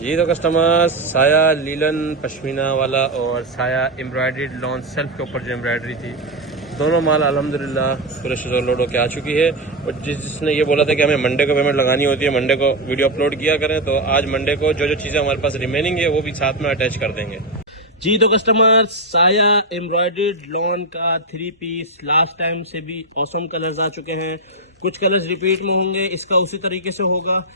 ये तो कस्टमर्स साया लीलन पश्मीना वाला और साया एम्ब्रॉयडर्ड लॉन सेल्फ के ऊपर जो एम्ब्रॉयडरी थी, दोनों माल अल्हम्दुलिल्लाह पूरे शेजोर लोड होकर आ चुकी है। और जिसने ये बोला था कि हमें मंडे को पेमेंट लगानी होती है, मंडे को वीडियो अपलोड किया करें, तो आज मंडे को जो जो चीज़ें हमारे पास रिमेनिंग है वो भी साथ में अटैच कर देंगे। जी तो कस्टमर्स, साया एम्ब्रॉयडर्ड लॉन का 3 पीस लास्ट टाइम से भी ऑसम कलर्स आ चुके हैं। कुछ कलर्स रिपीट में होंगे, इसका उसी तरीके से होगा।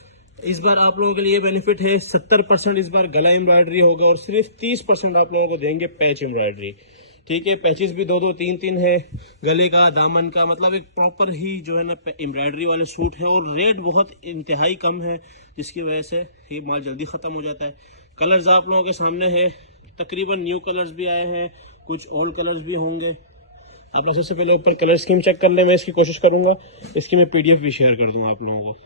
इस बार आप लोगों के लिए बेनिफिट है, 70% इस बार गला एम्ब्रॉयडरी होगा और सिर्फ 30% आप लोगों को देंगे पैच एम्ब्रॉयडरी। ठीक है, पैचेस भी 2-2 3-3 है, गले का दामन का, मतलब एक प्रॉपर ही जो है ना एम्ब्रॉयडरी वाले सूट है। और रेट बहुत इंतहाई कम है, जिसकी वजह से ये माल जल्दी ख़त्म हो जाता है। कलर्स आप लोगों के सामने है, तकरीबन न्यू कलर्स भी आए हैं, कुछ ओल्ड कलर्स भी होंगे। आप लोग सबसे पहले ऊपर कलर स्कीम चेक कर लें, मैं इसकी कोशिश करूंगा, इसकी मैं PDF भी शेयर कर दूंगा आप लोगों को।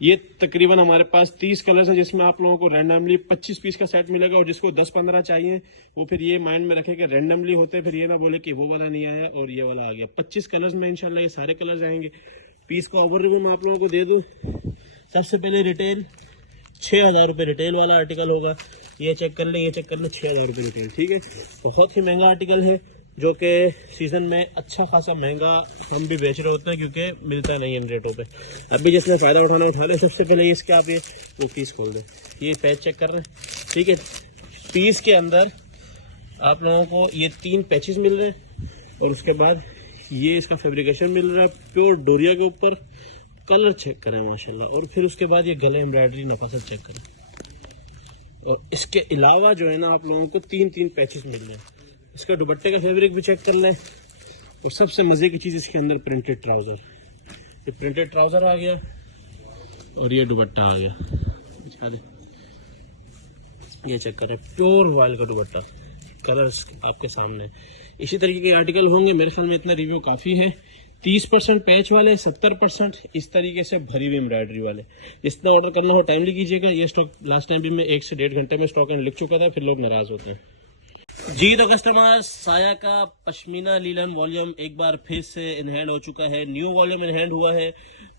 ये तकरीबन हमारे पास 30 कलर्स हैं, जिसमें आप लोगों को रैंडमली 25 पीस का सेट मिलेगा। और जिसको 10-15 चाहिए वो फिर ये माइंड में रखे कि रैंडमली होते, फिर ये ना बोले कि वो वाला नहीं आया और ये वाला आ गया। 25 कलर्स में इंशाल्लाह ये सारे कलर्स आएंगे। पीस का ओवरव्यू मैं आप लोगों को दे दूं। सबसे पहले रिटेल 6000 रुपये रिटेल वाला आर्टिकल होगा। ये चेक कर लें, ये चेक कर लें, 6000 रुपये रिटेल। ठीक है, बहुत ही महंगा आर्टिकल है, जो कि सीज़न में अच्छा खासा महंगा हम भी बेच रहे होते हैं, क्योंकि मिलता नहीं इन रेटों पे। अभी जिसने फ़ायदा उठाना उठा ले। सबसे पहले इसके आप ये वो पीस खोल दें, ये पैच चेक कर रहे हैं। ठीक है, पीस के अंदर आप लोगों को ये 3 पैचेस मिल रहे हैं और उसके बाद ये इसका फैब्रिकेशन मिल रहा है प्योर डोरिया के ऊपर। कलर चेक करें माशाल्लाह, और फिर उसके बाद ये गले एम्ब्रॉयडरी नफासत चेक करें। और इसके अलावा जो है ना आप लोगों को 3-3 पैचेस मिल रहे हैं। इसका दुपट्टे का फैब्रिक भी चेक कर लें। और सबसे मज़े की चीज़ इसके अंदर प्रिंटेड ट्राउज़र, ये प्रिंटेड ट्राउज़र आ गया और ये दुपट्टा आ गया। दिखा दे, ये चेक करें, प्योर वॉयल का दुपट्टा, कलर्स आपके सामने। इसी तरीके के आर्टिकल होंगे, मेरे ख्याल में इतने रिव्यू काफ़ी है। 30% पैच वाले, 70% इस तरीके से भरी हुई एम्ब्रॉयडरी वाले। जितना ऑर्डर करना हो टाइमली कीजिएगा। ये स्टॉक लास्ट टाइम भी मैं 1 से 1.5 घंटे में स्टॉक एंड लिख चुका था, फिर लोग नाराज़ होते हैं। जी तो कस्टमर्स, साया का पश्मीना लीलन वॉल्यूम एक बार फिर से इन हैंड हो चुका है। न्यू वॉल्यूम इन हैंड हुआ है।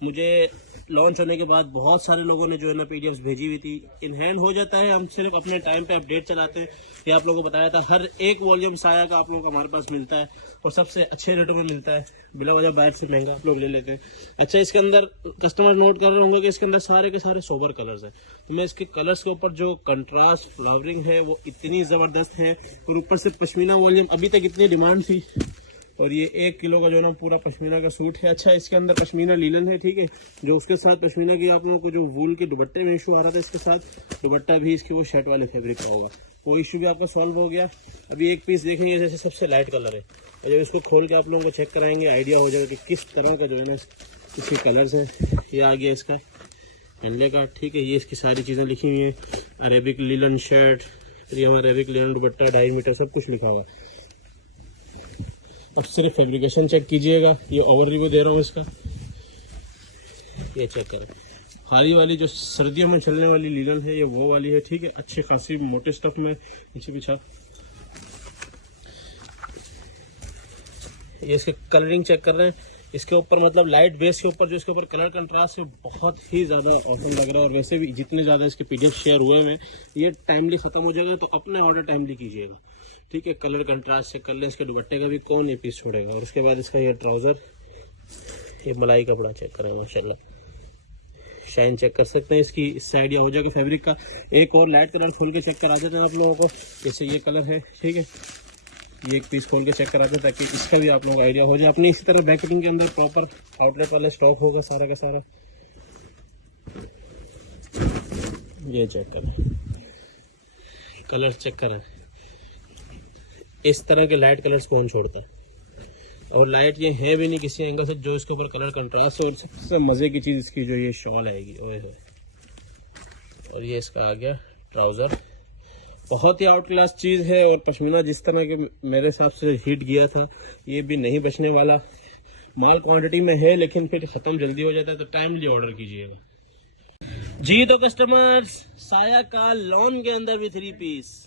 मुझे लॉन्च होने के बाद बहुत सारे लोगों ने जो है ना PDFs भेजी हुई थी। इन हैंड हो जाता है, हम सिर्फ अपने टाइम पे अपडेट चलाते हैं। ये आप लोगों को बताया था, हर एक वॉल्यूम साया का आप लोगों को हमारे पास मिलता है और सबसे अच्छे रेटों में मिलता है। बिला वजह बाहर से महंगा आप लोग ले लेते हैं। अच्छा, इसके अंदर कस्टमर नोट कर रहे होंगे कि इसके अंदर सारे के सारे सोबर कलर्स हैं। तो मैं इसके कलर्स के ऊपर जो कंट्रास्ट फ्लावरिंग है वो इतनी ज़बरदस्त है। और ऊपर से पश्मीना वॉल्यूम, अभी तक इतनी डिमांड थी। और ये 1 किलो का जो है ना पूरा पश्मीना का सूट है। अच्छा, इसके अंदर पश्मीना लीलन है। ठीक है, जो उसके साथ पश्मीना की आप लोगों को जो वूल के दुपट्टे में इशू आ रहा था, इसके साथ दुपट्टा भी इसके वो शर्ट वाले फैब्रिक का होगा, वो इशू भी आपका सॉल्व हो गया। अभी एक पीस देखेंगे, जैसे सबसे लाइट कलर है, और जब इसको खोल के आप लोगों को चेक कराएंगे, आइडिया हो जाएगा कि किस तरह का जो है ना इसके कलर्स हैं। ये आ गया इसका हैंडले का। ठीक है, ये इसकी सारी चीज़ें लिखी हुई हैं, अरेबिक लीलन शर्ट, ये हमारा अरेबिक लीलन दुपट्टा, 2.5 मीटर, सब कुछ लिखा हुआ। अब सिर्फ फैब्रिकेशन चेक कीजिएगा। ये ओवर रिव्यू दे रहा हूँ इसका, ये चेक करें। खाली वाली जो सर्दियों में चलने वाली लीलन है, ये वो वाली है। ठीक है, अच्छी खासी मोटे स्टफ में नीचे पीछा। ये इसके कलरिंग चेक कर रहे हैं। इसके ऊपर मतलब लाइट बेस के ऊपर जो इसके ऊपर कलर कंट्रास्ट है, बहुत ही ज़्यादा ऑसम लग रहा है। और वैसे भी जितने ज़्यादा इसके PDF शेयर हुए हैं, ये टाइमली ख़त्म हो जाएगा, तो अपने ऑर्डर टाइमली कीजिएगा। ठीक है, कलर कंट्रास्ट चेक कर लें। इसके दुपट्टे का भी कौन ये पीस छोड़ेगा। और उसके बाद इसका ये ट्राउज़र, ये मलाई कपड़ा चेक करें माशाल्लाह, शाइन चेक कर सकते हैं इसकी, इससे आइडिया हो जाएगा फैब्रिक का। एक और लाइट कलर खोल के चेक करा देते हैं आप लोगों को, जैसे ये कलर है। ठीक है, ये एक पीस खोल के चेक कराते हैं ताकि इसका भी आप लोगों को आइडिया हो जाए। अपनी इसी तरह बैकेटिंग के अंदर प्रॉपर आउटलेट वाला स्टॉक होगा सारा का सारा। ये चेक करें, कलर चेक करें। इस तरह के लाइट कलर्स कौन छोड़ता है। और लाइट ये है भी नहीं किसी एंगल से, जो इसके ऊपर कलर कंट्रास्ट हो। और सबसे मज़े की चीज़ इसकी जो ये शॉल आएगी, और ये इसका आ गया ट्राउज़र, बहुत ही आउट क्लास चीज़ है। और पश्मीना जिस तरह के मेरे हिसाब से हिट गया था, ये भी नहीं बचने वाला। माल क्वांटिटी में है, लेकिन फिर ख़त्म जल्दी हो जाता है, तो टाइमली ऑर्डर कीजिएगा। जी तो कस्टमर्स, साया का लॉन के अंदर भी 3 पीस।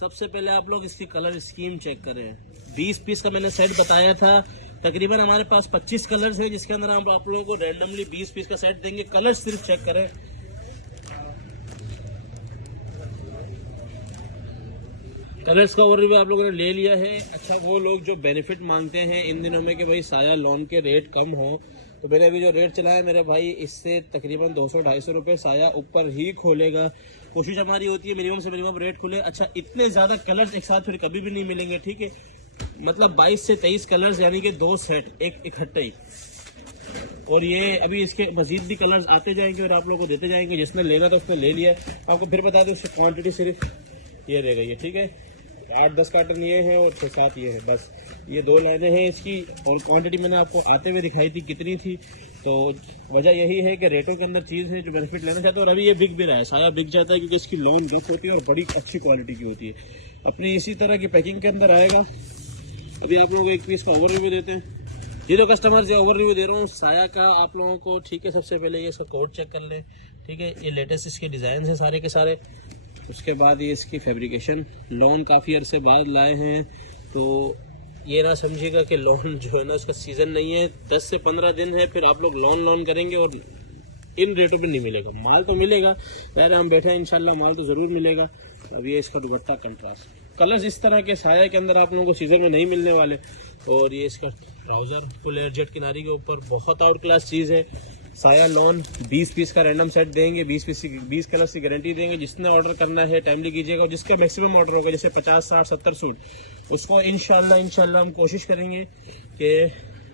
सबसे पहले आप लोग इसकी कलर स्कीम चेक करें। 20 पीस का मैंने सेट बताया था, तकरीबन हमारे पास 25 कलर्स हैं, जिसके अंदर हम आप लोगों को रैंडमली 20 पीस का सेट देंगे। कलर सिर्फ चेक करें, कलर्स का ओवरव्यू आप लोगों ने ले लिया है। अच्छा, वो लोग जो बेनिफिट मांगते हैं इन दिनों में कि भाई साया लॉन के रेट कम हो, तो मैंने अभी जो रेट चला है मेरे भाई, इससे तकरीबन 200-250 रुपये साया ऊपर ही खोलेगा। कोशिश हमारी होती है मिनिमम से मिनिमम रेट खुले। अच्छा, इतने ज़्यादा कलर्स एक साथ फिर कभी भी नहीं मिलेंगे, ठीक है। मतलब 22 से 23 कलर्स, यानी कि 2 सेट एक इकट्ठे ही। और ये अभी इसके मजीद भी कलर्स आते जाएंगे और आप लोगों को देते जाएंगे। जिसने लेना था उसने ले लिया। आपको फिर बता दें उसकी क्वांटिटी सिर्फ ये रह गई है, ठीक है। 8-10 कार्टन ये है और 6-7 ये है, बस ये 2 लाइनें हैं इसकी। और क्वांटिटी मैंने आपको आते हुए दिखाई थी कितनी थी। तो वजह यही है कि रेटों के अंदर चीज़ है जो बेनिफिट लेना चाहते हैं। और अभी ये बिक भी रहा है, साया बिक जाता है क्योंकि इसकी लॉन गस होती है और बड़ी अच्छी क्वालिटी की होती है। अपनी इसी तरह की पैकिंग के अंदर आएगा। अभी आप लोगों को एक पीस का ओवर रिव्यू देते हैं। ये जो कस्टमर्स ये ओवर रिव्यू दे रहा हूँ साया का आप लोगों को, ठीक है। सबसे पहले ये इसका कोड चेक कर लें, ठीक है। ये लेटेस्ट इसके डिज़ाइन हैं सारे के सारे। उसके बाद ये इसकी फैब्रिकेशन, लॉन काफ़ी अरसे बाद लाए हैं, तो ये ना समझिएगा कि लॉन जो है ना उसका सीज़न नहीं है। 10 से 15 दिन है, फिर आप लोग लॉन करेंगे और इन रेटों पे नहीं मिलेगा। माल तो मिलेगा, पहले हम बैठे हैं, इंशाल्लाह माल तो ज़रूर मिलेगा। अब ये इसका दुपट्टा कंट्रास्ट कलर्स इस तरह के साया के अंदर आप लोगों को सीज़न में नहीं मिलने वाले। और ये इसका ट्राउज़र फुल एयर जेट किनारी के ऊपर, बहुत आउट क्लास चीज़ है। साया लॉन 20 पीस का रैंडम सेट देंगे, 20 कलर्स की गारंटी देंगे। जिसने ऑर्डर करना है टाइमली कीजिएगा। और जिसका मैक्सिमम ऑर्डर होगा, जैसे 50, 60, 70 सूट, उसको इंशाल्लाह हम कोशिश करेंगे कि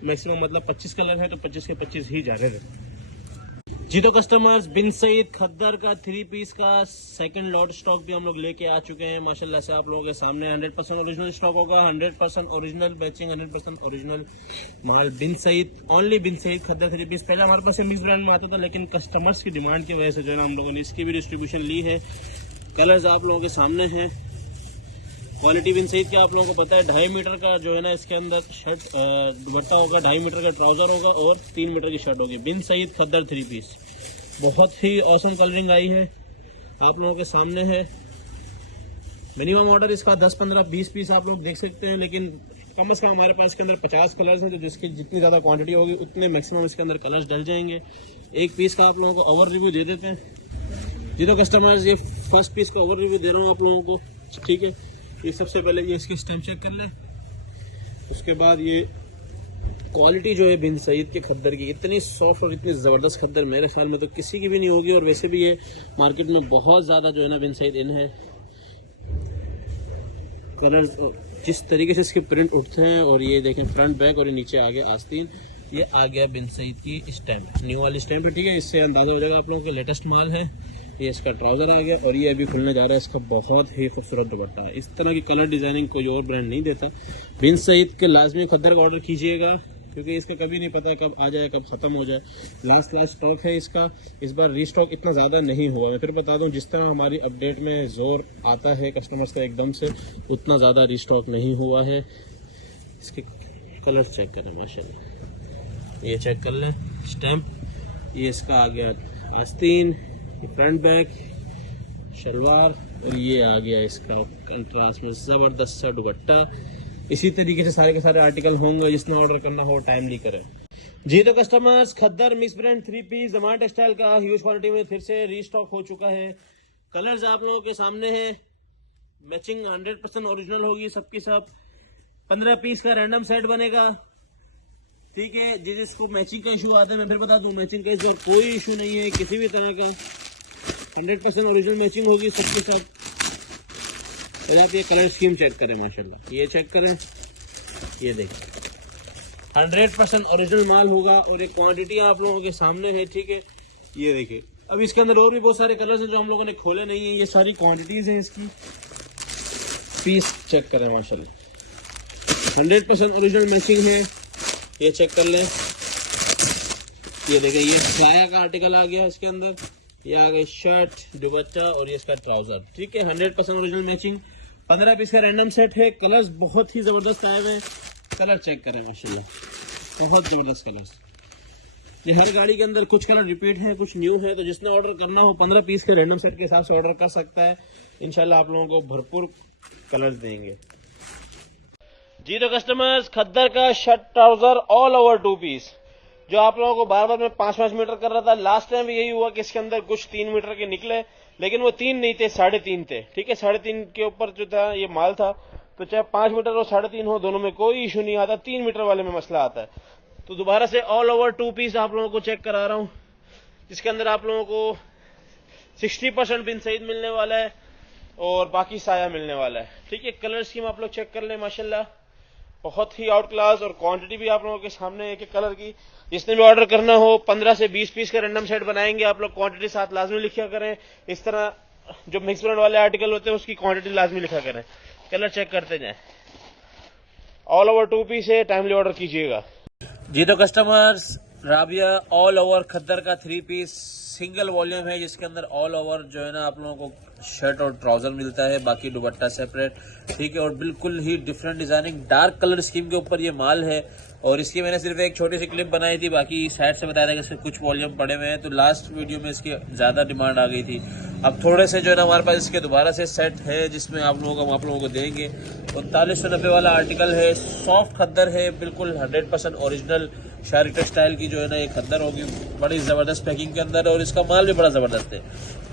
मैक्सिमम, मतलब 25 कलर है तो 25 के 25 ही जा रहे हैं। जी तो कस्टमर्स, बिन सईद खद्दर का 3 पीस का सेकंड लॉट स्टॉक भी हम लोग लेके आ चुके हैं माशाल्लाह से। आप लोगों के सामने 100% ओरिजिनल स्टॉक होगा, 100% ओरिजिनल मैचिंग, 100% ओरिजिनल माल। बिन सईद, ओनली बिन सईद खद्दर 3 पीस। पहले हमारे पास मिक्स ब्रांड में आता था, लेकिन कस्टमर्स की डिमांड की वजह से जो है ना हम लोगों ने इसकी भी डिस्ट्रीब्यूशन ली है। कलर्स आप लोगों के सामने हैं। क्वालिटी बिन सईद की आप लोगों को पता है। 2.5 मीटर का जो है ना इसके अंदर शर्ट दुपट्टा होगा, 2.5 मीटर का ट्राउजर होगा और 3 मीटर की शर्ट होगी। बिन सईद खद्दर 3 पीस, बहुत ही औसम कलरिंग आई है, आप लोगों के सामने है। मिनिमम ऑर्डर इसका 10, 15, 20 पीस आप लोग देख सकते हैं, लेकिन कम से कम हमारे पास इसके अंदर 50 कलर्स हैं। तो जिसकी जितनी ज़्यादा क्वांटिटी होगी उतने मैक्सिमम इसके अंदर कलर्स डल जाएंगे। एक पीस का आप लोगों को ओवर रिव्यू दे देते हैं। जी तो कस्टमर्स, ये फर्स्ट पीस का ओवर रिव्यू दे रहा हूँ आप लोगों को, ठीक है। ये सबसे पहले ये इसकी स्टैम्प चेक कर लें। उसके बाद ये क्वालिटी जो है बिन सईद के खद्दर की, इतनी सॉफ्ट और इतनी ज़बरदस्त खद्दर मेरे ख्याल में तो किसी की भी नहीं होगी। और वैसे भी ये मार्केट में बहुत ज़्यादा जो है ना बिन सईद इन है। कलर जिस तरीके से इसके प्रिंट उठते हैं, और ये देखें फ्रंट बैक, और ये नीचे आ गया आस्तीन, ये आ गया बिन सईद की स्टैम्प, न्यू वाली स्टैम्प है, ठीक है। इससे अंदाज़ा हो जाएगा आप लोगों के लेटेस्ट माल है। ये इसका ट्राउज़र आ गया और ये अभी खुलने जा रहा है इसका बहुत ही खूबसूरत दुपट्टा है। इस तरह की कलर डिज़ाइनिंग कोई और ब्रांड नहीं देता। बिन सईद के लाजमी खद्दर का ऑर्डर कीजिएगा, क्योंकि इसका कभी नहीं पता कब आ जाए, कब ख़त्म हो जाए। लास्ट स्टॉक है इसका। इस बार रीस्टॉक इतना ज़्यादा नहीं हुआ। मैं फिर बता दूं, जिस तरह हमारी अपडेट में ज़ोर आता है कस्टमर्स का एकदम से, उतना ज़्यादा रीस्टॉक नहीं हुआ है। इसके कलर्स चेक करें माशाल्लाह, ये चेक कर लें स्टैम्प। ये इसका आ गया आस्तीन, फ्रंट बैक, शलवार, और ये आ गया इसका कंट्रास्ट में ज़बरदस्त सा दुपट्टा। इसी तरीके से सारे के सारे आर्टिकल होंगे। जिसने ऑर्डर करना हो टाइमली करें। जी तो कस्टमर्स, खद्दर मिक्स ब्रांड 3 पीस ज़मान टेक्सटाइल का ह्यूज क्वालिटी में फिर से रीस्टॉक हो चुका है। कलर्स आप लोगों के सामने है। मैचिंग 100% ओरिजिनल होगी सबकी सब। 15 पीस का रैंडम सेट बनेगा, ठीक है। जिसको मैचिंग का इशू आता है, मैं फिर बता दूं, मैचिंग का इशू कोई इशू नहीं है किसी भी तरह का। 100% ओरिजिनल मैचिंग होगी सबके साथ। और आप ये कलर स्कीम चेक करें माशाल्लाह, ये चेक करें, ये देखें 100% ओरिजिनल माल होगा। और एक क्वांटिटी आप लोगों के सामने है, ठीक है। ये देखिए, अब इसके अंदर और भी बहुत सारे कलर्स हैं जो हम लोगों ने खोले नहीं है। ये सारी क्वांटिटीज़ हैं इसकी। पीस चेक करें माशाल्लाह, 100% ओरिजिनल मैचिंग है। ये चेक कर लें, ये देखें, ये साया का आर्टिकल आ गया इसके अंदर। ये आ गई शर्ट, दुपट्टा और ये इसका ट्राउजर, ठीक है। 100% ओरिजिनल मैचिंग, 15 पीस का रैंडम सेट है। कलर्स बहुत ही ज़बरदस्त आए हुए हैं। कलर चेक करें माशाल्लाह, बहुत ज़बरदस्त कलर्स। ये हर गाड़ी के अंदर कुछ कलर रिपीट हैं, कुछ न्यू है। तो जिसने ऑर्डर करना हो 15 पीस के रैंडम सेट के हिसाब से ऑर्डर कर सकता है। इंशाल्लाह आप लोगों को भरपूर कलर्स देंगे। जी तो कस्टमर्स, खद्दर का shirt trouser all over 2 piece, जो आप लोगों को बार बार मैं 5-5 मीटर कर रहा था, लास्ट टाइम भी यही हुआ कि इसके अंदर कुछ 3 मीटर के निकले, लेकिन वो 3 नहीं थे, 3.5 थे। ठीक है, 3.5 के ऊपर जो था ये माल था, तो चाहे 5 मीटर और 3.5 हो, दोनों में कोई इशू नहीं आता, 3 मीटर वाले में मसला आता है। तो दोबारा से ऑल ओवर 2 पीस आप लोगों को चेक करा रहा हूं, जिसके अंदर आप लोगों को 60% बिन सईद मिलने वाला है और बाकी साया मिलने वाला है। ठीक है, कलर स्कीम आप लोग चेक कर लें, माशाल्लाह बहुत ही आउट क्लास, और क्वांटिटी भी आप लोगों के सामने एक एक कलर की। जिसने भी ऑर्डर करना हो 15 से 20 पीस का रैंडम सेट बनाएंगे, आप लोग क्वांटिटी साथ लाजमी लिखा करें। इस तरह जो मिक्स ब्रांड वाले आर्टिकल होते हैं उसकी क्वांटिटी लाजमी लिखा करें, कलर चेक करते जाएं। ऑल ओवर 2 पीस है, टाइमली ऑर्डर कीजिएगा जी। तो कस्टमर्स, राबिया ऑल ओवर खद्दर का 3 पीस सिंगल वॉल्यूम है, जिसके अंदर ऑल ओवर जो है ना आप लोगों को शर्ट और ट्राउजर मिलता है, बाकी दुपट्टा सेपरेट। ठीक है, और बिल्कुल ही different designing dark colour scheme के ऊपर ये माल है। और इसकी मैंने सिर्फ एक छोटी सी क्लिप बनाई थी, बाकी साइड से बताया था कि इसके कुछ वॉल्यूम पड़े हुए हैं, तो लास्ट वीडियो में इसकी ज्यादा डिमांड आ गई थी। अब थोड़े से जो है ना हमारे पास इसके दोबारा से सेट है, जिसमें आप लोगों को देंगे। 3990 वाला आर्टिकल है, सॉफ्ट खद्दर है, बिल्कुल 100% ओरिजिनल शारी टेक्सटाइल की जो है ना ये खद्दर होगी, बड़ी जबरदस्त पैकिंग के अंदर, और इसका माल भी बड़ा जबरदस्त है।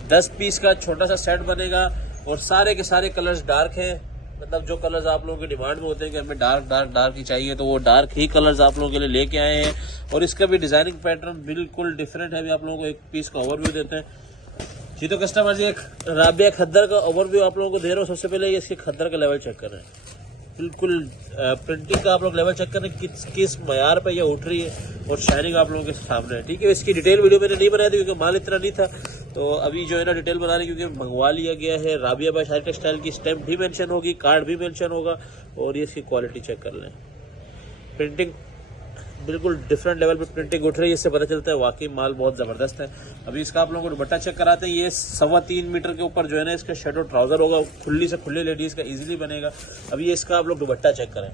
10 पीस का छोटा सा सेट बनेगा, और सारे के सारे कलर्स डार्क हैं। मतलब जो कलर्स आप लोगों की डिमांड में होते हैं कि हमें डार्क डार्क डार्क ही चाहिए, तो वो डार्क ही कलर्स आप लोगों के लिए लेके आए हैं। और इसका भी डिजाइनिंग पैटर्न बिल्कुल डिफरेंट है। अभी आप लोगों को एक पीस का ओवरव्यू देते हैं जी। तो कस्टमर जी, एक राबिया खद्दर का ओवरव्यू आप लोगों को दे रहा हूँ। सबसे पहले ये इसके खद्दर का लेवल चेक कर रहे हैं, बिल्कुल प्रिंटिंग का आप लोग लेवल चेक करें किस मयार पे ये उठ रही है, और शाइनिंग आप लोगों के सामने है। ठीक है, इसकी डिटेल वीडियो मैंने नहीं बनाई थी क्योंकि माल इतना नहीं था, तो अभी जो है ना डिटेल बना रही क्योंकि मंगवा लिया गया है। राबिया बाय शारी टेक्सटाइल की स्टैम्प भी मेंशन होगी, कार्ड भी मेंशन होगा, और ये इसकी क्वालिटी चेक कर लें। प्रिंटिंग बिल्कुल डिफरेंट लेवल पे प्रिंटिंग उठ रही है, इससे पता चलता है वाकई माल बहुत जबरदस्त है। अभी इसका आप लोगों को दुपट्टा चेक कराते हैं। ये 3.25 मीटर के ऊपर जो है ना इसका शर्ट और ट्राउजर होगा, खुली से खुले लेडीज का इजीली बनेगा। अभी ये इसका आप लोग दुपट्टा चेक करें,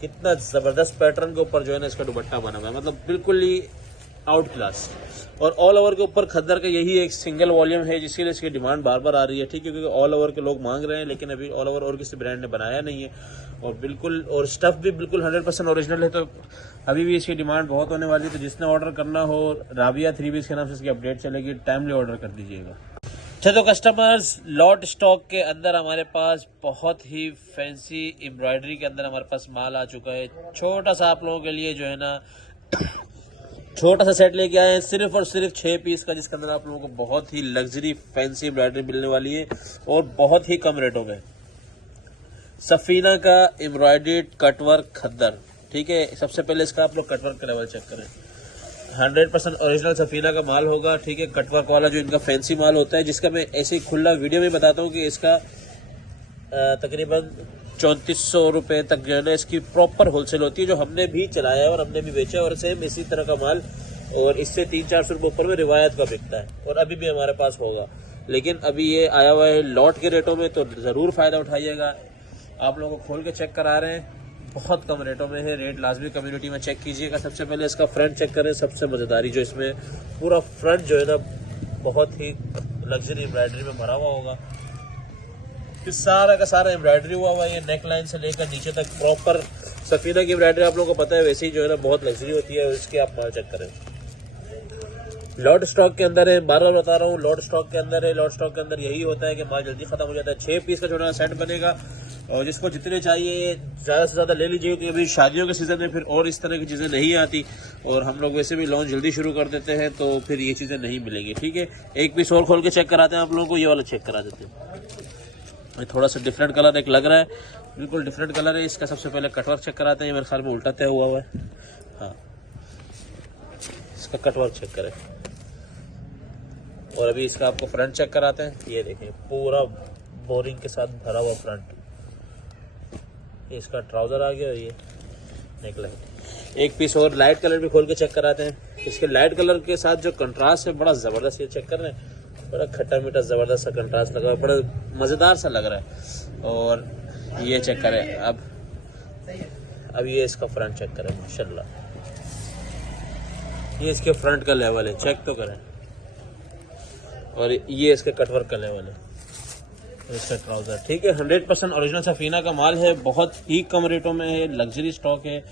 कितना जबरदस्त पैटर्न के ऊपर जो है ना इसका दुपट्टा बना हुआ है, मतलब बिल्कुल ही आउट क्लास। और ऑल ओवर के ऊपर खद्दर का यही एक सिंगल वॉल्यूम है, जिसके लिए इसकी डिमांड बार बार आ रही है। ठीक है, क्योंकि ऑल ओवर के लोग मांग रहे हैं, लेकिन अभी ऑल ओवर और किसी ब्रांड ने बनाया नहीं है, और बिल्कुल और स्टफ भी बिल्कुल 100% ओरिजिनल है, तो अभी भी इसकी डिमांड बहुत होने वाली है। तो जिसने ऑर्डर करना हो, राबिया 3 पीस के नाम से इसकी अपडेट चलेगी, टाइमली ऑर्डर कर दीजिएगा। अच्छा, तो कस्टमर्स, लॉट स्टॉक के अंदर हमारे पास बहुत ही फैंसी एम्ब्रॉयडरी के अंदर हमारे पास माल आ चुका है। छोटा सा आप लोगों के लिए जो है ना छोटा सा सेट लेके आए हैं, सिर्फ और सिर्फ 6 पीस का, जिसके अंदर आप लोगों को बहुत ही लग्जरी फैंसी एम्ब्रॉयडरी मिलने वाली है, और बहुत ही कम रेटों में। सफीना का एम्ब्रॉयडर्ड कटवर्क खद्दर। ठीक है, सबसे पहले इसका आप लोग कटवर्क का लेवल चेक करें, 100% ओरिजिनल सफीना का माल होगा। ठीक है, कटवर्क वाला जो इनका फैंसी माल होता है, जिसका मैं ऐसे ही खुला वीडियो में बताता हूँ कि इसका तकरीबन 3400 रुपये तक जो है ना इसकी प्रॉपर होलसेल होती है, जो हमने भी चलाया है और हमने भी बेचा है। और सेम इसी तरह का माल, और इससे 300-400 रुपये ऊपर में रिवायत का बिकता है, और अभी भी हमारे पास होगा। लेकिन अभी ये आया हुआ है लॉट के रेटों में, तो ज़रूर फ़ायदा उठाइएगा। आप लोगों को खोल के चेक करा रहे हैं, बहुत कम रेटों में है, रेट लाजमी कम्युनिटी में चेक कीजिएगा। सबसे पहले इसका फ्रंट चेक करें, सबसे मज़ेदारी जो इसमें पूरा फ्रंट जो है ना बहुत ही लग्जरी एम्ब्रॉयडरी में भरा हुआ होगा। इस सारा का सारा एम्ब्रॉयडरी हुआ है, ये नेक लाइन से लेकर नीचे तक प्रॉपर सफीना की एम्ब्रॉयडरी आप लोगों को पता है, वैसे ही जो है ना बहुत लग्जरी होती है। इसके आप माल चेक करें, लॉट स्टॉक के अंदर है, बार बार बता रहा हूँ, लॉट स्टॉक के अंदर है। लॉट स्टॉक के अंदर यही होता है कि माल जल्दी खत्म हो जाता है। 6 पीस का छोटा सेट बनेगा, और जिसको जितने चाहिए ज़्यादा से ज़्यादा ले लीजिए, क्योंकि अभी शादियों के सीज़न में फिर और इस तरह की चीज़ें नहीं आती, और हम लोग वैसे भी लॉन्च जल्दी शुरू कर देते हैं, तो फिर ये चीज़ें नहीं मिलेंगी। ठीक है, एक पीस और खोल के चेक कराते हैं आप लोगों को, ये वाला चेक करा देते हैं। थोड़ा सा डिफरेंट कलर एक लग रहा है, बिल्कुल डिफरेंट कलर है इसका। सबसे पहले कटवर्क चेक कराते हैं, मेरे ख्याल में उल्टा तय हुआ है। हाँ, इसका कटवर्क चेक करें, और अभी इसका आपको फ्रंट चेक कराते हैं। ये देखें, पूरा बोरिंग के साथ भरा हुआ फ्रंट। ये इसका ट्राउजर आ गया, और ये नेक लाइन। एक पीस और लाइट कलर भी खोल के चेक कराते हैं। इसके लाइट कलर के साथ जो कंट्रास्ट है बड़ा जबरदस्त, ये चेक कर रहे हैं, बड़ा खट्टा मीठा जबरदस्त सा कंट्रास्ट लगा है, बड़ा मजेदार सा लग रहा है। और ये चेक करें, अब ये इसका फ्रंट चेक करें, माशाल्लाह ये इसके फ्रंट का लेवल है, चेक तो करें। और ये इसके कटवर्क का लेवल है, इसका ट्राउजर। ठीक है, 100% ओरिजिनल सफीना का माल है, बहुत ही कम रेटों में है, लग्जरी स्टॉक है।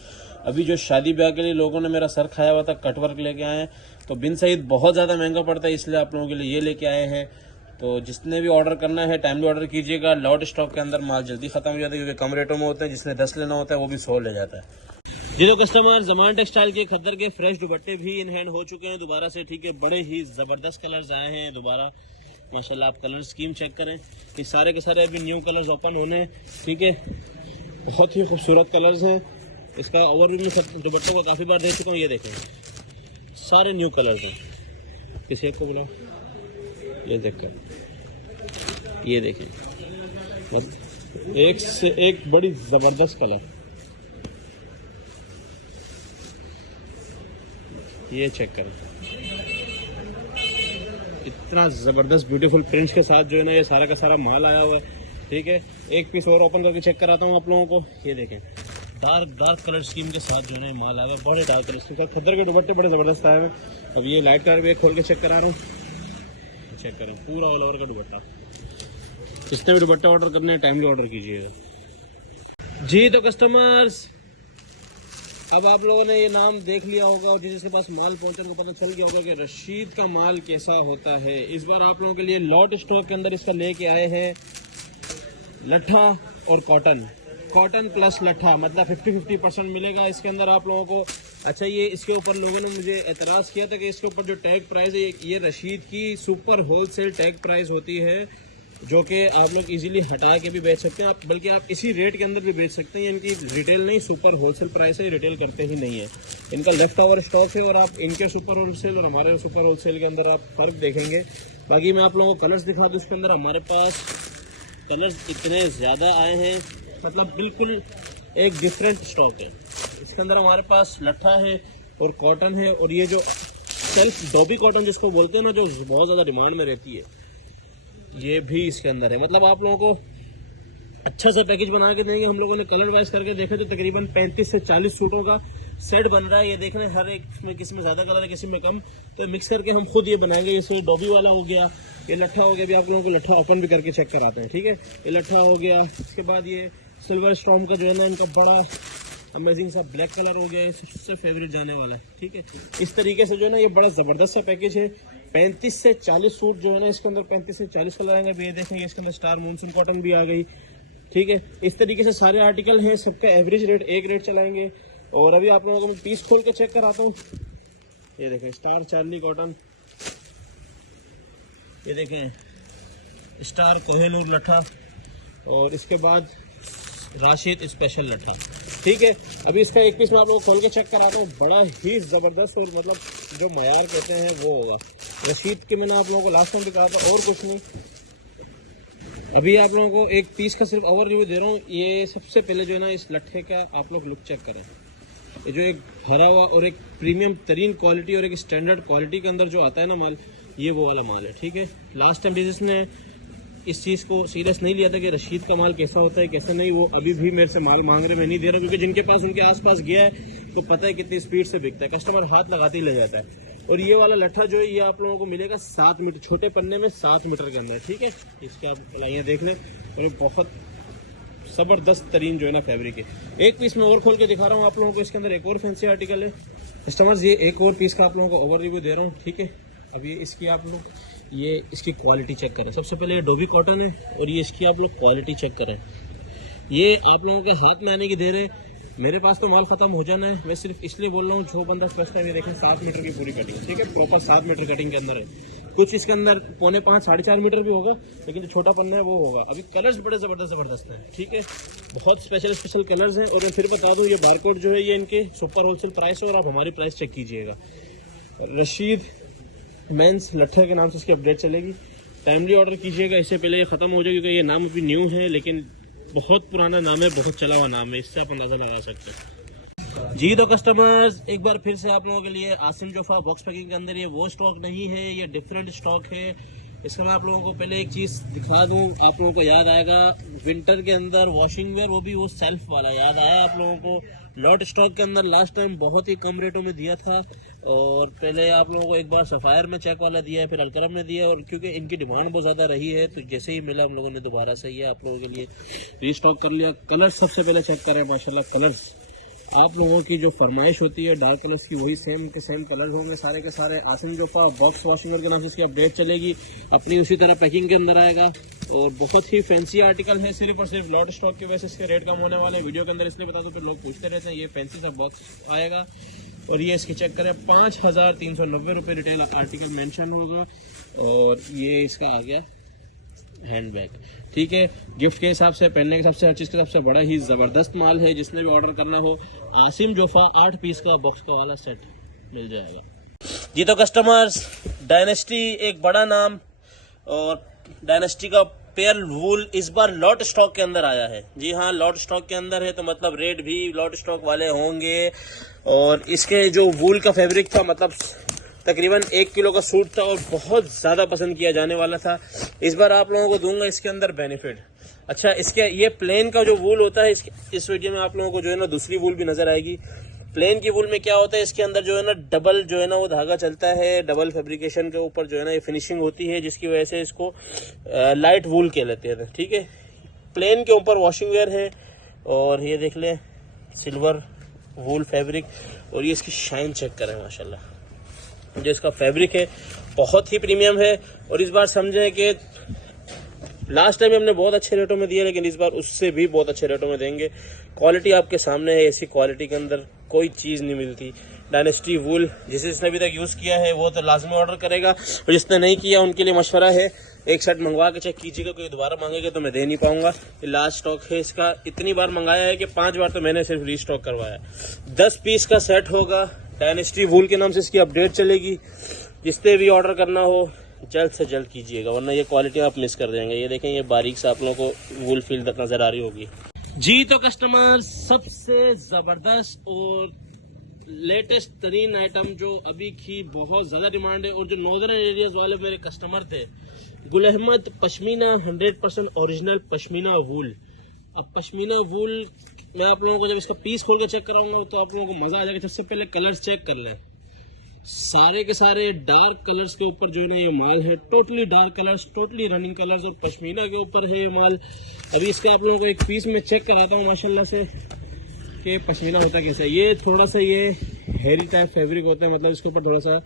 अभी जो शादी ब्याह के लिए लोगों ने मेरा सर खाया हुआ था कटवर्क लेके आए हैं, तो बिन सईद बहुत ज़्यादा महंगा पड़ता है, इसलिए आप लोगों के लिए ये लेके आए हैं। तो जिसने भी ऑर्डर करना है टाइमली ऑर्डर कीजिएगा, लॉट स्टॉक के अंदर माल जल्दी खत्म हो जाता है, क्योंकि कम रेटों में होते हैं। जिसने 10 लेना होता है वो भी 100 ले जाता है। जी तो कस्टमर, ज़मान टेक्सटाइल के खद्दर के फ्रेश दुपट्टे भी इन हैंड हो चुके हैं दोबारा से, ठीक है। बड़े ही ज़बरदस्त कलर्स आए हैं दोबारा, माशाल्लाह। आप कलर स्कीम चेक करें, ये सारे के सारे अभी न्यू कलर्स ओपन होने हैं, ठीक है। बहुत ही खूबसूरत कलर्स हैं। इसका ओवरव्यू मैं दुपट्टों को काफ़ी बार दे चुका हूँ। ये देखें, सारे न्यू कलर्स हैं। किसी एक को बुलाओ, ये देखकर, ये देखें, एक से एक बड़ी ज़बरदस्त कलर। ये चेक करें, इतना ज़बरदस्त ब्यूटीफुल प्रिंट्स के साथ जो है ना ये सारा का सारा माल आया हुआ है, ठीक है। एक पीस और ओपन करके चेक कराता हूँ आप लोगों को। ये देखें, डार्क कलर स्कीम के साथ जो है ना माल आया है, बड़े डार्क कलर स्कीम के साथ। खद्दर के दुपट्टे बड़े ज़बरदस्त आए हैं। अब ये लाइट कलर भी एक खोल के चेक करा रहा हूँ, चेक करें, पूरा ऑल ओवर का दुपट्टा। जिसने भी दुपट्टा ऑर्डर करने हैं टाइमली ऑर्डर कीजिएगा। जी तो कस्टमर्स, अब आप लोगों ने ये नाम देख लिया होगा और जिसके पास माल पहुंचे उनको पता चल गया होगा कि रशीद का माल कैसा होता है। इस बार आप लोगों के लिए लॉट स्टॉक के अंदर इसका लेके आए हैं लट्ठा और कॉटन प्लस लट्ठा, मतलब 50-50% मिलेगा इसके अंदर आप लोगों को। अच्छा, ये इसके ऊपर लोगों ने मुझे एतराज़ किया था कि इसके ऊपर जो टैग प्राइस है ये रशीद की सुपर होलसेल टैग प्राइस होती है, जो कि आप लोग इजीली हटा के भी बेच सकते हैं, आप बल्कि आप इसी रेट के अंदर भी बेच सकते हैं। इनकी रिटेल नहीं, सुपर होलसेल प्राइस है, रिटेल करते ही नहीं है। इनका लेफ्ट ओवर स्टॉक है और आप इनके सुपर होलसेल और हमारे सुपर होलसेल के अंदर आप फ़र्क देखेंगे। बाकी मैं आप लोगों को कलर्स दिखा दूँ। इसके अंदर हमारे पास कलर्स इतने ज़्यादा आए हैं, मतलब बिल्कुल एक डिफरेंट स्टॉक है। इसके अंदर हमारे पास लट्ठा है और कॉटन है, और ये जो सेल्फ डॉबी कॉटन जिसको बोलते हैं ना, जो बहुत ज़्यादा डिमांड में रहती है, ये भी इसके अंदर है। मतलब आप लोगों को अच्छा सा पैकेज बना के देंगे। हम लोगों ने कलर वाइज करके देखे तो तकरीबन 35 से 40 सूटों का सेट बन रहा है। ये देख रहे हैं, हर एक में किसी में ज़्यादा कलर है, किसी में कम, तो मिक्स करके हम खुद ये बनाएंगे। ये डॉबी वाला हो गया, ये लट्ठा हो गया। अभी आप लोगों को लट्ठा ओपन भी करके चेक कराते हैं, ठीक है। ये लट्ठा हो गया, इसके बाद ये सिल्वर स्टॉर्म का जो है ना इनका बड़ा अमेजिंग सा ब्लैक कलर हो गया, ये सबसे फेवरेट जाने वाला है, ठीक है। इस तरीके से जो है ना ये बड़ा ज़बरदस्त सा पैकेज है। 35 से 40 सूट जो है ना इसके अंदर 35 से 40 कलर आएंगे। अभी ये देखेंगे, इसके अंदर स्टार मॉनसून कॉटन भी आ गई, ठीक है। इस तरीके से सारे आर्टिकल हैं, सबका एवरेज रेट एक रेट चलाएंगे। और अभी आप लोगों को मैं पीस खोल के चेक कराता हूँ। ये देखें, स्टार चार्ली कॉटन, ये देखें स्टार कोहिनूर लट्ठा, और इसके बाद राशिद स्पेशल लट्ठा, ठीक है। अभी इसका एक पीस मैं आप लोगों को खोल के चेक कराता हूँ। बड़ा ही ज़बरदस्त और मतलब जो मयार कहते हैं वो होगा। रशीद के मैंने आप लोगों को लास्ट टाइम भी कहा था, और कुछ नहीं। अभी आप लोगों को एक पीस का सिर्फ ओवर रिव्यू दे रहा हूँ। ये सबसे पहले जो है ना इस लट्ठे का आप लोग लुक चेक करें। ये जो एक भरा हुआ और एक प्रीमियम तरीन क्वालिटी और एक स्टैंडर्ड क्वालिटी के अंदर जो आता है ना माल, ये वो वाला माल है, ठीक है। लास्ट टाइम बिजनेस ने इस चीज़ को सीरियस नहीं लिया था कि रशीद का माल कैसा होता है कैसा नहीं। वो अभी भी मेरे से माल मांग रहे, मैं नहीं दे रहा, क्योंकि जिनके पास उनके आसपास गया है वो पता है कितनी स्पीड से बिकता है। कस्टमर हाथ लगाते ही ले जाता है। और ये वाला लट्ठा जो है ये आप लोगों को मिलेगा 7 मीटर, छोटे पन्ने में 7 मीटर के अंदर, ठीक है। इसके आप लाइयाँ देख लें, और एक बहुत ज़बरदस्त तरीन जो है ना फैब्रिक है। एक पीस में और खोल के दिखा रहा हूँ आप लोगों को। इसके अंदर एक और फैंसी आर्टिकल है कस्टमर्स। ये एक और पीस का आप लोगों को ओवर रिव्यू दे रहा हूँ, ठीक है। अब ये इसकी आप लोग ये इसकी क्वालिटी चेक करें। सबसे पहले ये डोबी कॉटन है, और ये इसकी आप लोग क्वालिटी चेक करें। ये आप लोगों के हाथ में आने की देर है। मेरे पास तो माल खत्म हो जाना है, मैं सिर्फ इसलिए बोल रहा हूँ जो बंदा समझता है। ये देखें 7 मीटर की पूरी कटिंग, ठीक है, प्रॉपर 7 मीटर कटिंग के अंदर है। कुछ इसके अंदर 4.5 साढ़े 4 मीटर भी होगा, लेकिन जो छोटा पन्ना है वो होगा। अभी कलर्स बड़े ज़बरदस्त हैं, ठीक है। बहुत स्पेशल कलर्स हैं। और मैं फिर बता दूँ, ये बारकोड जो है ये इनके सुपर होलसेल प्राइस है, और आप हमारी प्राइस चेक कीजिएगा। रशीद मेंस लट्ठा के नाम से इसकी अपडेट चलेगी। टाइमली ऑर्डर कीजिएगा, इससे पहले ये ख़त्म हो जाए, क्योंकि ये नाम अभी न्यू है, लेकिन बहुत पुराना नाम है, बहुत चला हुआ नाम है, इससे आप अंदाज़ा लगा सकते हैं। जी तो कस्टमर्स, एक बार फिर से आप लोगों के लिए आसिम जोफा बॉक्स पैकिंग के अंदर ये वो स्टॉक नहीं है, ये डिफरेंट स्टॉक है। इसका मैं आप लोगों को पहले एक चीज़ दिखा दूँ, आप लोगों को याद आएगा विंटर के अंदर वॉशिंग वेयर, वो भी वो सेल्फ वाला याद आया आप लोगों को। लॉट स्टॉक के अंदर लास्ट टाइम बहुत ही कम रेटों में दिया था, और पहले आप लोगों को एक बार सफ़ायर में चेक वाला दिया है, फिर अलकरम में दिया है। और क्योंकि इनकी डिमांड बहुत ज़्यादा रही है, तो जैसे ही मिला हम लोगों ने दोबारा से ये आप लोगों के लिए रीस्टॉक कर लिया। कलर्स सबसे पहले चेक करें, माशाल्लाह कलर्स आप लोगों की जो फरमाइश होती है डार्क कलर्स की, वही सेम के सेम कलर्स होंगे सारे के सारे। आसिम जोफा बॉक्स वॉशिंग के नाम से इसकी अपडेट चलेगी, अपनी उसी तरह पैकिंग के अंदर आएगा और बहुत ही फैंसी आर्टिकल है। सिर्फ और सिर्फ लॉट स्टॉक की वजह से इसके रेट कम होने वाले हैं वीडियो के अंदर, इसलिए बता दो फिर लोग पूछते रहते हैं। ये फैंसी सा बॉक्स आएगा और ये इसकी चेक करें 5390 रुपये रिटेल आर्टिकल मेंशन होगा और ये इसका आ गया हैंड बैग। ठीक है, गिफ्ट के हिसाब से, पहनने के हिसाब से, हर चीज़ के हिसाब से बड़ा ही ज़बरदस्त माल है। जिसने भी ऑर्डर करना हो आसिम जोफा 8 पीस का बॉक्स का वाला सेट मिल जाएगा जी। तो कस्टमर्स, डायनेस्टी एक बड़ा नाम और डायनेस्टी का पेयर वूल इस बार लॉट स्टॉक के अंदर आया है। जी हाँ, लॉट स्टॉक के अंदर है तो मतलब रेट भी लॉट स्टॉक वाले होंगे। और इसके जो वूल का फैब्रिक था मतलब तकरीबन 1 किलो का सूट था और बहुत ज़्यादा पसंद किया जाने वाला था। इस बार आप लोगों को दूंगा इसके अंदर बेनिफिट। अच्छा, इसके ये प्लेन का जो वूल होता है इस वीडियो में आप लोगों को जो है ना दूसरी वूल भी नज़र आएगी। प्लेन की वूल में क्या होता है, इसके अंदर जो है ना डबल जो है ना वो धागा चलता है, डबल फैब्रिकेशन के ऊपर जो है ना ये फिनिशिंग होती है, जिसकी वजह से इसको लाइट वूल कह लेते हैं। ठीक है, प्लेन के ऊपर वॉशिंग वेयर है और ये देख लें सिल्वर वूल फैब्रिक और ये इसकी शाइन चेक करें माशाल्लाह। जो इसका फैब्रिक है बहुत ही प्रीमियम है और इस बार समझें कि लास्ट टाइम हमने बहुत अच्छे रेटों में दिए, लेकिन इस बार उससे भी बहुत अच्छे रेटों में देंगे। क्वालिटी आपके सामने है, ऐसी क्वालिटी के अंदर कोई चीज़ नहीं मिलती। डायनेस्टी वूल जिसने अभी तक यूज़ किया है वो तो लाजमी ऑर्डर करेगा और जिसने नहीं किया उनके लिए मशवरा है, एक सेट मंगवा के चेक कीजिएगा। कोई दोबारा मांगेगा तो मैं दे नहीं पाऊंगा। ये लास्ट स्टॉक है इसका। इतनी बार मंगाया है कि 5 बार तो मैंने सिर्फ रीस्टॉक करवाया। 10 पीस का सेट होगा, डायनेस्टी वूल के नाम से इसकी अपडेट चलेगी। जिसने भी ऑर्डर करना हो जल्द से जल्द कीजिएगा, वरना ये क्वालिटी आप मिस कर देंगे। ये देखें, ये बारीक से आप लोगों को वूल फील नजर आ रही होगी जी। तो कस्टमर, सबसे ज़बरदस्त और लेटेस्ट तरीन आइटम जो अभी की बहुत ज़्यादा डिमांड है और जो नॉर्दर्न एरियाज वाले मेरे कस्टमर थे, गुल अहमद पश्मीना 100% ओरिजिनल पश्मीना वूल। अब पश्मीना वूल मैं आप लोगों को जब इसका पीस खोल कर चेक कराऊंगा तो आप लोगों को मज़ा आ जाएगा। सबसे पहले कलर्स चेक कर लें, सारे के सारे डार्क कलर्स के ऊपर जो है ना ये माल है, totally dark colours, totally running colours और पश्मीना के ऊपर है ये माल। अभी इसके आप लोगों को एक पीस में चेक कराता हूँ माशाल्लाह से कि पश्मीना होता कैसा है। ये थोड़ा सा ये हेरी टाइप फैब्रिक होता है, मतलब इसके ऊपर थोड़ा सा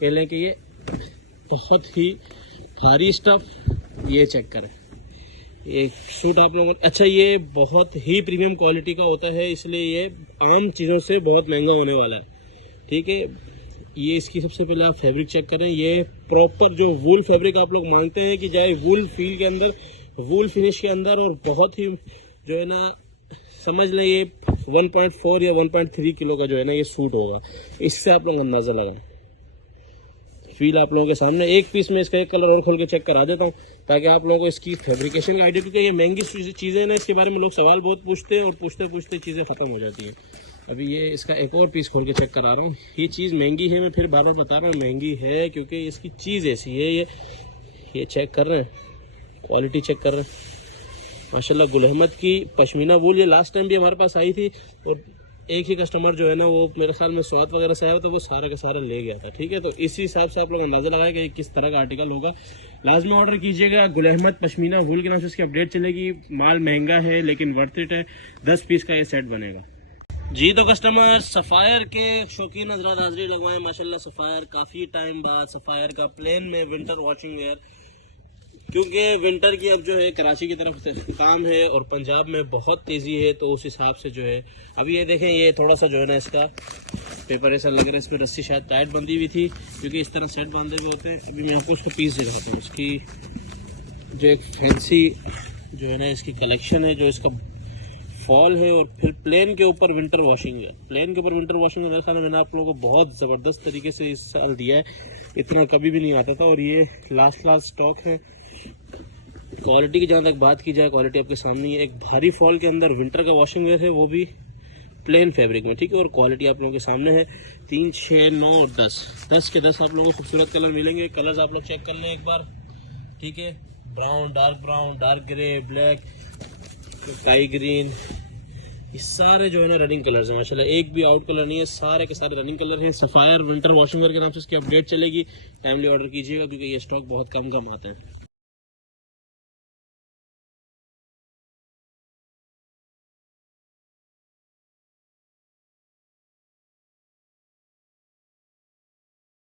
कह लें कि ये बहुत ही भारी स्टफ। ये चेक करें, ये सूट आप लोगों को अच्छा, ये बहुत ही प्रीमियम क्वालिटी का होता है, इसलिए ये आम चीज़ों से बहुत महंगा होने वाला है। ठीक है, ये इसकी सबसे पहले आप फैब्रिक चेक करें। ये प्रॉपर जो वूल फैब्रिक आप लोग मांगते हैं कि जाए वूल फील के अंदर, वूल फिनिश के अंदर, और बहुत ही जो है ना समझ लें ये 1.4 या 1.3 किलो का जो है ना ये सूट होगा। इससे आप लोग अंदाज़ा लगाएं, फील आप लोगों के सामने। एक पीस में इसका एक कलर और खोल के चेक करा देता हूँ ताकि आप लोगों को इसकी फैब्रिकेशन का आइडिया, क्योंकि ये महंगी चीज़ें ना, इसके बारे में लोग सवाल बहुत पूछते हैं और पूछते पूछते चीज़ें ख़त्म हो जाती हैं। अभी ये इसका एक और पीस खोल के चेक करा रहा हूँ। ये चीज़ महंगी है, मैं फिर बार बार बता रहा हूँ महंगी है क्योंकि इसकी चीज़ ऐसी है। ये चेक कर रहे हैं, क्वालिटी चेक कर रहे हैं माशाल्लाह। गुल अहमद की पश्मीना वूल ये लास्ट टाइम भी हमारे पास आई थी और एक ही कस्टमर जो है ना वो मेरे ख्याल में स्वाद वगैरह से आया तो वो सारा का सारा ले गया था। ठीक है, तो इसी हिसाब से आप लोग अंदाज़ा लगाए कि किस तरह का आर्टिकल होगा। लाजमी ऑर्डर कीजिएगा। गुल अहमद पश्मीना वूल के नाम से इसकी अपडेट चलेगी। माल महंगा है लेकिन वर्थ इट है। 10 पीस का ये सेट बनेगा जी। तो कस्टमर, सफ़ायर के शौकीन हज़रात हाज़िरी लगवाएं माशाल्लाह। सफ़ायर काफ़ी टाइम बाद सफ़ायर का प्लेन में विंटर वॉशिंग वेयर, क्योंकि विंटर की अब जो है कराची की तरफ काम है और पंजाब में बहुत तेज़ी है, तो उस हिसाब से जो है अभी ये देखें, ये थोड़ा सा जो है ना इसका पेपर ऐसा लग रहा है, इस पर रस्सी शायद टाइट बंधी हुई थी क्योंकि इस तरह सेट बांधे हुए होते हैं। अभी मैं आपको उसका पीस दिखाता हूँ। इसकी जो एक फैंसी जो है ना इसकी कलेक्शन है, जो इसका फॉल है और फिर प्लेन के ऊपर विंटर वॉशिंग है। प्लेन के ऊपर विंटर वॉशिंग मेरा ख्याल मैंने आप लोगों को बहुत ज़बरदस्त तरीके से इस साल दिया है, इतना कभी भी नहीं आता था और ये लास्ट स्टॉक है। क्वालिटी की जहाँ तक बात की जाए, क्वालिटी आपके सामने है। एक भारी फॉल के अंदर विंटर का वॉशिंग वेयर है, वो भी प्लेन फैब्रिक में। ठीक है, और क्वालिटी आप लोगों के सामने है। 3, 6, 9, 10 के 10 आप लोगों को खूबसूरत कलर मिलेंगे। कलर्स आप लोग चेक कर लें एक बार। ठीक है, brown, dark grey, black, sky green, ये सारे जो है ना रनिंग कलर्स हैं माशाल्लाह। एक भी आउट कलर नहीं है, सारे के सारे रनिंग कलर हैं। सफ़ायर विंटर वॉशिंग वेयर के नाम से इसकी अपडेट चलेगी। टाइमली ऑर्डर कीजिएगा क्योंकि ये स्टॉक बहुत कम आता है।